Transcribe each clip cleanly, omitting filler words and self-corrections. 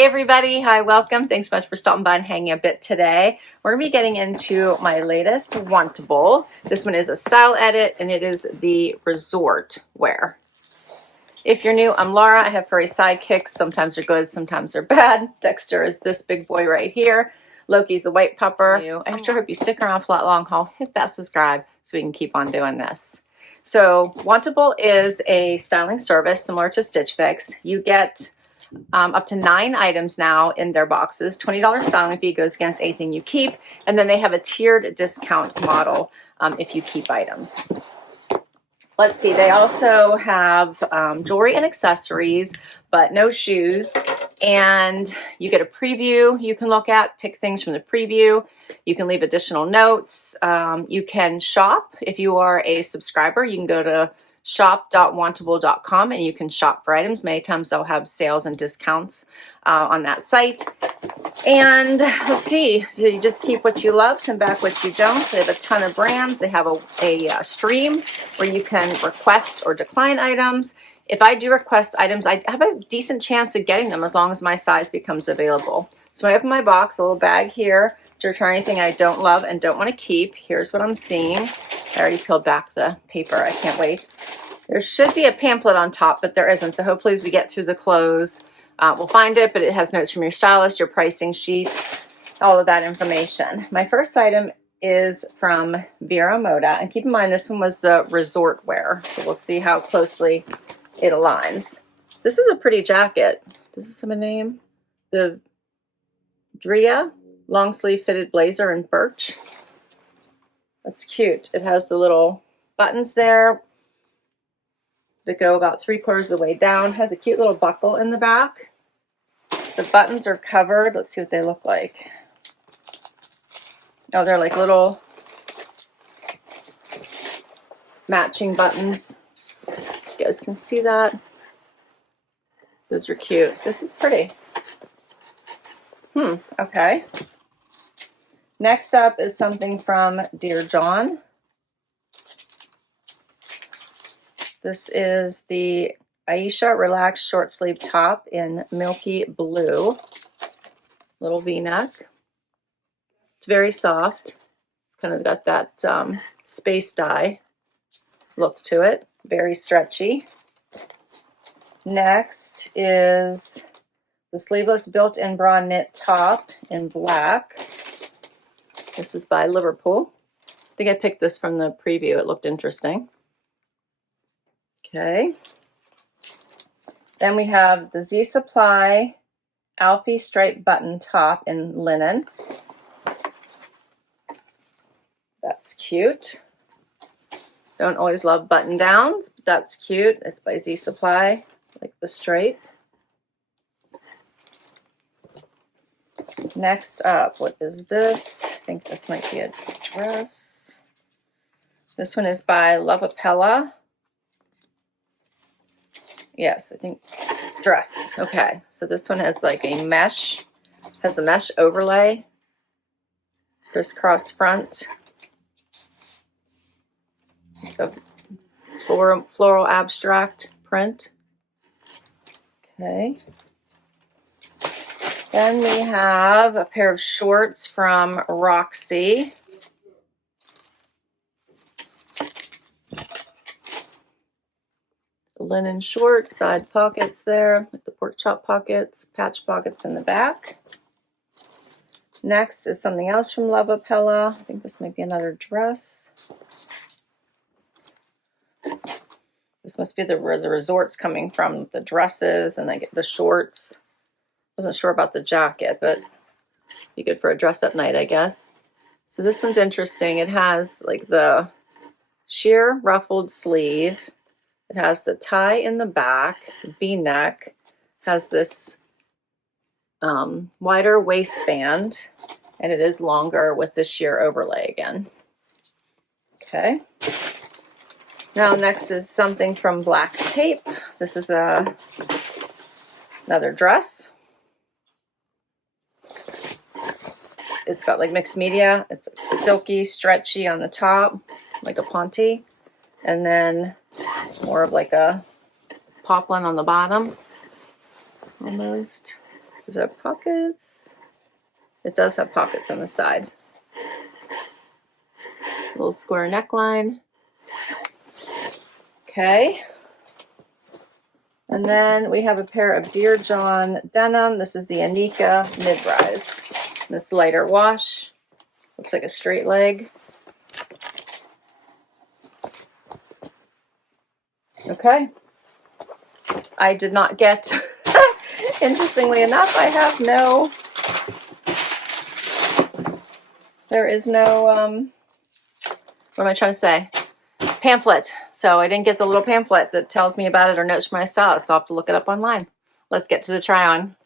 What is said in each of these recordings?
Hey everybody, hi, welcome. Thanks so much for stopping by and hanging a bit today. We're gonna be getting into my latest Wantable. This one is a style edit and it is the resort wear. If you're new, I'm Laura. I have furry sidekicks. Sometimes they're good, sometimes they're bad. Dexter is this big boy right here. Loki's the white pupper. I sure hope you stick around for that long haul. Hit that subscribe so we can keep on doing this. So Wantable is a styling service similar to Stitch Fix. You get up to 9 items now in their boxes. $20 styling fee goes against anything you keep. And then they have a tiered discount model if you keep items. Let's see, they also have jewelry and accessories, but no shoes. And you get a preview you can look at, pick things from the preview. You can leave additional notes. You can shop. If you are a subscriber, you can go to shop.wantable.com and you can shop for items. Many times they'll have sales and discounts on that site. And let's see, you just keep what you love, send back what you don't. They have a ton of brands. They have a stream where you can request or decline items. If I do request items, I have a decent chance of getting them as long as my size becomes available. So when I open my box, a little bag here to return anything I don't love and don't want to keep. Here's what I'm seeing. I already peeled back the paper. I can't wait. There should be a pamphlet on top, but there isn't. So hopefully as we get through the clothes, we'll find it, but it has notes from your stylist, your pricing sheet, all of that information. My first item is from Vero Moda. And keep in mind, this one was the resort wear. So we'll see how closely it aligns. This is a pretty jacket. Does this have a name? The Drea long sleeve fitted blazer in birch. That's cute. It has the little buttons there that go about 3/4 of the way down. Has a cute little buckle in the back. The buttons are covered. Let's see what they look like. Oh, they're like little matching buttons. You guys can see that. Those are cute. This is pretty. Okay. Next up is something from Dear John. This is the Aisha Relaxed Short Sleeve Top in Milky Blue. Little V-neck. It's very soft. It's kind of got that space dye look to it. Very stretchy. Next is the Sleeveless Built-In Bra Knit Top in black. This is by Liverpool. I think I picked this from the preview. It looked interesting. Okay. Then we have the Z Supply Alfie Striped Button Top in linen. That's cute. Don't always love button downs, but that's cute. It's by Z Supply. Like the stripe. Next up, what is this? I think this might be a dress. This one is by Loveappella. Yes, I think dress. Okay, so this one has like a mesh, has the mesh overlay, crisscross front, the floral abstract print. Okay. Then we have a pair of shorts from Roxy. Linen short, side pockets there, like the pork chop pockets, patch pockets in the back. Next is something else from Loveappella. I think this might be another dress. This must be where the resort's coming from, the dresses, and I get the shorts. Wasn't sure about the jacket, but be good for a dress up night, I guess. So this one's interesting. It has like the sheer ruffled sleeve. It has the tie in the back, V-neck, has this wider waistband, and it is longer with the sheer overlay again. Okay. Now next is something from Black Tape. This is another dress. It's got like mixed media. It's silky, stretchy on the top, like a ponte, and then more of like a poplin on the bottom, almost. Does it have pockets? It does have pockets on the side. Little square neckline. Okay. And then we have a pair of Dear John denim. This is the Anika mid-rise. This lighter wash. Looks like a straight leg. Okay. I did not get, interestingly enough, I have no, there is no, what am I trying to say? Pamphlet. So I didn't get the little pamphlet that tells me about it or notes for my stylist, so I'll have to look it up online. Let's get to the try on.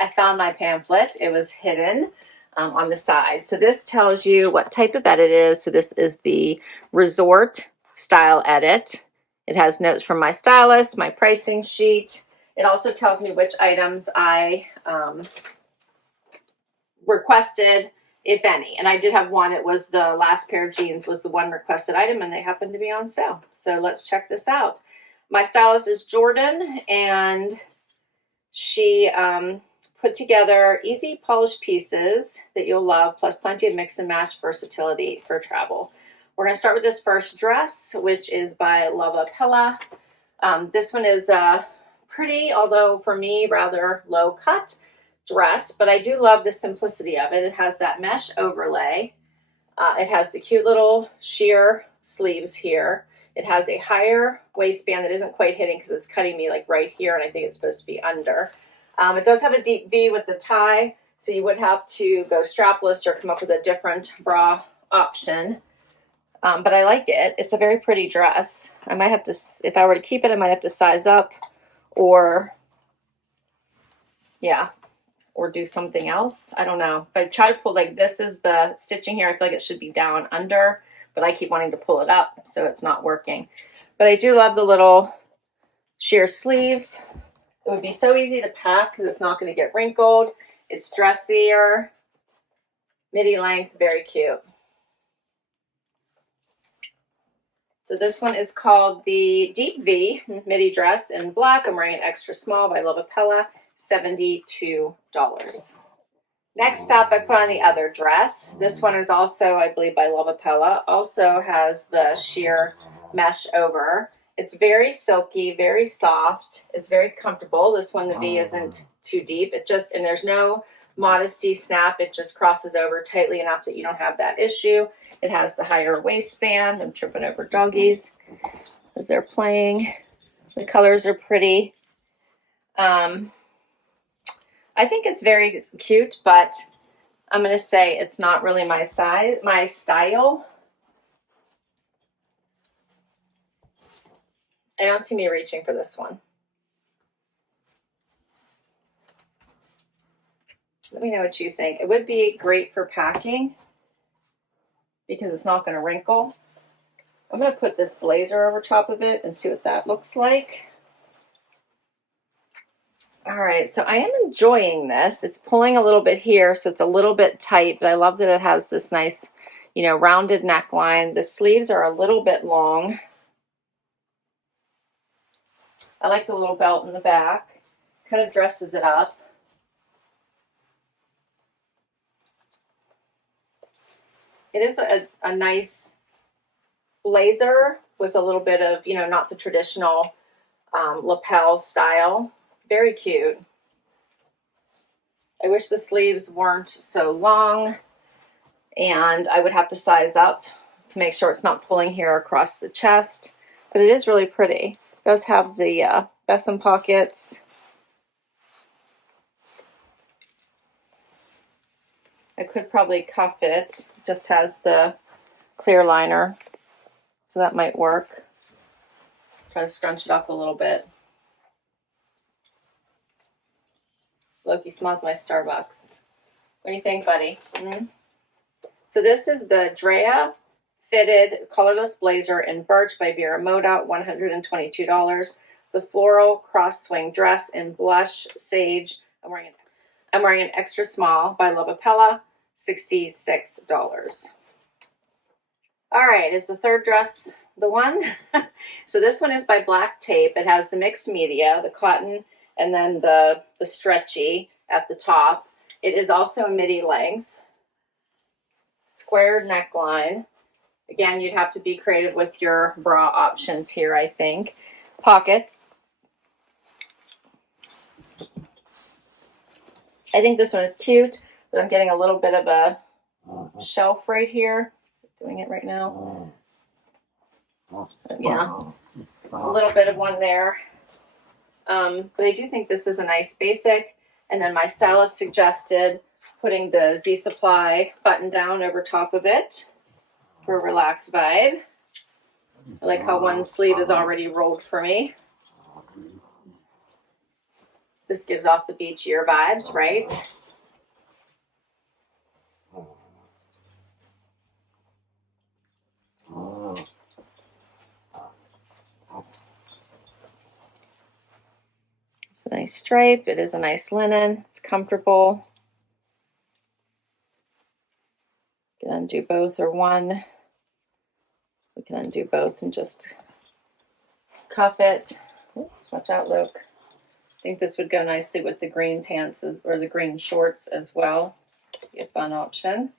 I found my pamphlet. It was hidden on the side. So this tells you what type of edit it is. So this is the Resort Style Edit. It has notes from my stylist, my pricing sheet. It also tells me which items I requested, if any. And I did have one. It was the last pair of jeans was the one requested item, and they happened to be on sale. So let's check this out. My stylist is Jordan, and she put together easy polished pieces that you'll love, plus plenty of mix and match versatility for travel. We're going to start with this first dress, which is by Loveappella. This one is pretty, although for me, rather low cut dress, but I do love the simplicity of it. It has that mesh overlay. It has the cute little sheer sleeves here. It has a higher waistband that isn't quite hitting because it's cutting me like right here, and I think it's supposed to be under. It does have a deep V with the tie, so you would have to go strapless or come up with a different bra option. But I like it. It's a very pretty dress. I might have to, if I were to keep it, I might have to size up or, yeah, or do something else. I don't know. If I try to pull, like this is the stitching here, I feel like it should be down under, but I keep wanting to pull it up, so it's not working. But I do love the little sheer sleeve. It would be so easy to pack because it's not going to get wrinkled. It's dressier, midi length, very cute. So this one is called the Deep V Midi Dress in black. I'm wearing an extra small by Loveappella, $72. Next up, I put on the other dress. This one is also, I believe, by Loveappella. Also has the sheer mesh over. It's very silky, very soft. It's very comfortable. This one, the V isn't too deep. It just, and there's no modesty snap. It just crosses over tightly enough that you don't have that issue. It has the higher waistband. I'm tripping over doggies as they're playing. The colors are pretty. I think it's very cute, but I'm going to say it's not really my size, my style. I don't see me reaching for this one. Let me know what you think. It would be great for packing because it's not going to wrinkle. I'm going to put this blazer over top of it and see what that looks like. All right, so I am enjoying this. It's pulling a little bit here, so it's a little bit tight, but I love that it has this nice, you know, rounded neckline. The sleeves are a little bit long. I like the little belt in the back. Kind of dresses it up. It is a nice blazer with a little bit of, you know, not the traditional lapel style. Very cute. I wish the sleeves weren't so long, and I would have to size up to make sure it's not pulling here across the chest, but it is really pretty. It does have the besom pockets. I could probably cuff it. It just has the clear liner, so that might work. Try to scrunch it up a little bit. Loki smells my Starbucks. What do you think, buddy? So this is the Drea fitted collarless blazer in birch by Vero Moda, $122. The floral cross swing dress in blush sage. I'm wearing an extra small by Loveappella, $66. All right, is the third dress the one? So this one is by Black Tape. It has the mixed media, the cotton, and then the stretchy, at the top. It is also a midi length, squared neckline. Again, you'd have to be creative with your bra options here, I think. Pockets. I think this one is cute, but I'm getting a little bit of a shelf right here. Doing it right now. Yeah, a little bit of one there. But I do think this is a nice basic. And then my stylist suggested putting the Z Supply button down over top of it for a relaxed vibe. I like how one sleeve is already rolled for me. This gives off the beachier vibes, right? It's a nice stripe. It is a nice linen. It's comfortable. You can undo both or one. We can undo both and just cuff it. Oops, watch out, Luke. I think this would go nicely with the green pants or the green shorts as well. Be a fun option.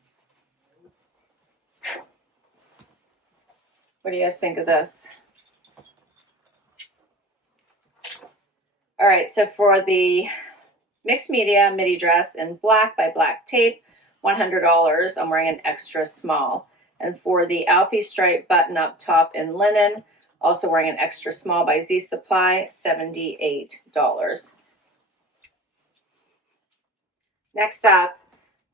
What do you guys think of this? All right, so for the mixed media midi dress in black by Black Tape, $100. I'm wearing an extra small. And for the Alfie stripe button up top in linen, also wearing an extra small by Z Supply, $78. Next up,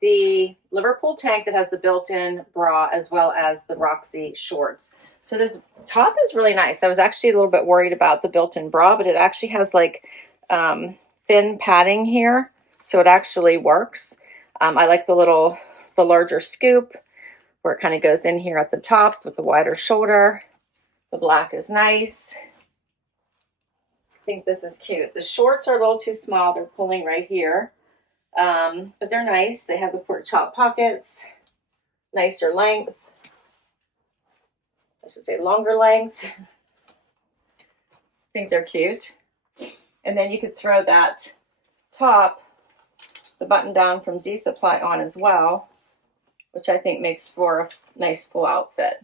the Liverpool tank that has the built-in bra as well as the Roxy shorts. So this top is really nice. I was actually a little bit worried about the built-in bra, but it actually has like thin padding here, so it actually works. I like the larger scoop where it kind of goes in here at the top with the wider shoulder. The black is nice. I think this is cute. The shorts are a little too small. They're pulling right here, but they're nice. They have the pork chop pockets, nicer length. I should say longer length. I think they're cute. And then you could throw that top, the button down from Z Supply on as well, which I think makes for a nice full outfit.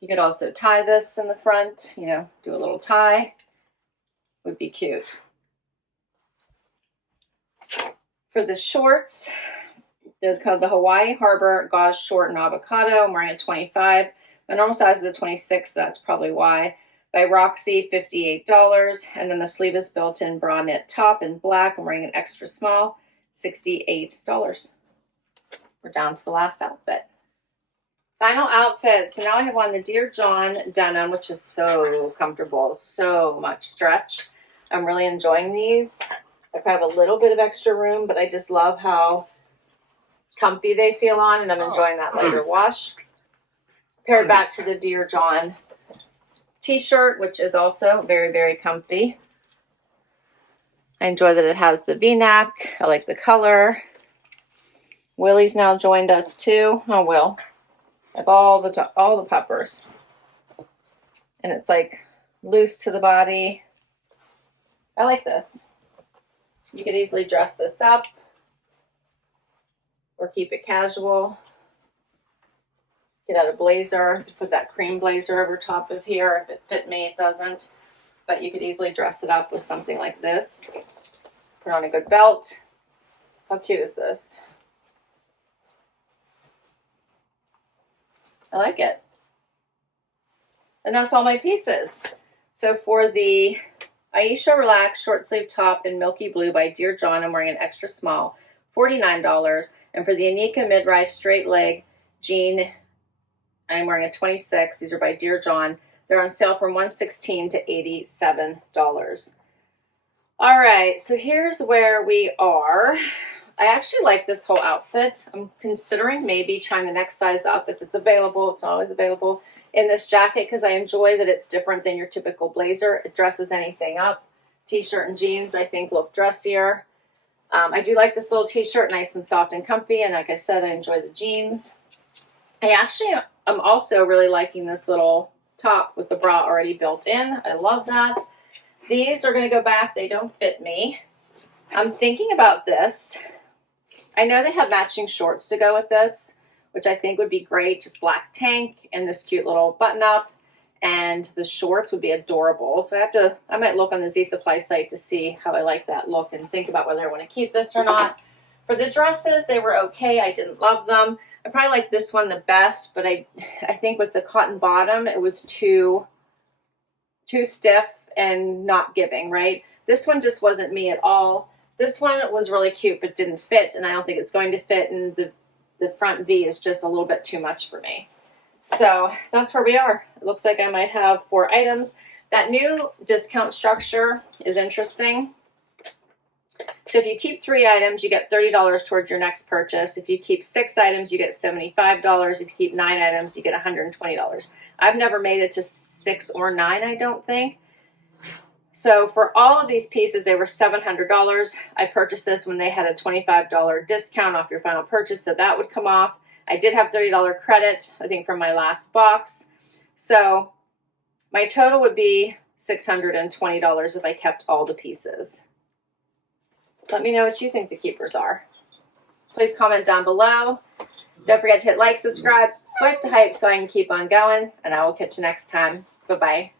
You could also tie this in the front, you know, do a little tie. Would be cute. For the shorts, there's called the Hawaii Harbor Gauze Short and Avocado. I'm wearing a 25. My normal size is a 26, so that's probably why. By Roxy, $58. And then the sleeveless built-in bra knit top in black. I'm wearing an extra small, $68. We're down to the last outfit. Final outfit. So now I have on the Dear John denim, which is so comfortable, so much stretch. I'm really enjoying these. I have a little bit of extra room, but I just love how comfy they feel on, and I'm enjoying that lighter wash. Paired back to the Dear John t-shirt, which is also very, very comfy. I enjoy that it has the V-neck. I like the color. Willie's now joined us too. Oh, Will. I have all the puppers. And it's like loose to the body. I like this. You could easily dress this up or keep it casual. Get out a blazer, put that cream blazer over top of here. If it fit me, it doesn't. But you could easily dress it up with something like this. Put on a good belt. How cute is this? I like it. And that's all my pieces. So for the Aisha Relax short sleeve top in Milky Blue by Dear John, I'm wearing an extra small, $49. And for the Anika mid-rise straight leg jean, I'm wearing a 26. These are by Dear John. They're on sale from $116 to $87. All right, so here's where we are. I actually like this whole outfit. I'm considering maybe trying the next size up if it's available. It's not always available in this jacket because I enjoy that it's different than your typical blazer. It dresses anything up. T-shirt and jeans, I think, look dressier. I do like this little t-shirt, nice and soft and comfy. And like I said, I enjoy the jeans. I'm also really liking this little top with the bra already built in. I love that. These are going to go back. They don't fit me. I'm thinking about this. I know they have matching shorts to go with this, which I think would be great. Just black tank and this cute little button up, and the shorts would be adorable. So I might look on the Z Supply site to see how I like that look and think about whether I want to keep this or not. For the dresses, they were okay. I didn't love them. I probably like this one the best, but I think with the cotton bottom, it was too stiff and not giving, right? This one just wasn't me at all. This one was really cute, but didn't fit, and I don't think it's going to fit, and the front V is just a little bit too much for me. So that's where we are. It looks like I might have 4 items. That new discount structure is interesting. So if you keep 3 items, you get $30 towards your next purchase. If you keep 6 items, you get $75. If you keep 9 items, you get $120. I've never made it to 6 or 9, I don't think. So for all of these pieces, they were $700. I purchased this when they had a $25 discount off your final purchase, so that would come off. I did have $30 credit, I think, from my last box. So my total would be $620 if I kept all the pieces. Let me know what you think the keepers are. Please comment down below. Don't forget to hit like, subscribe, swipe to hype so I can keep on going, and I will catch you next time. Bye-bye.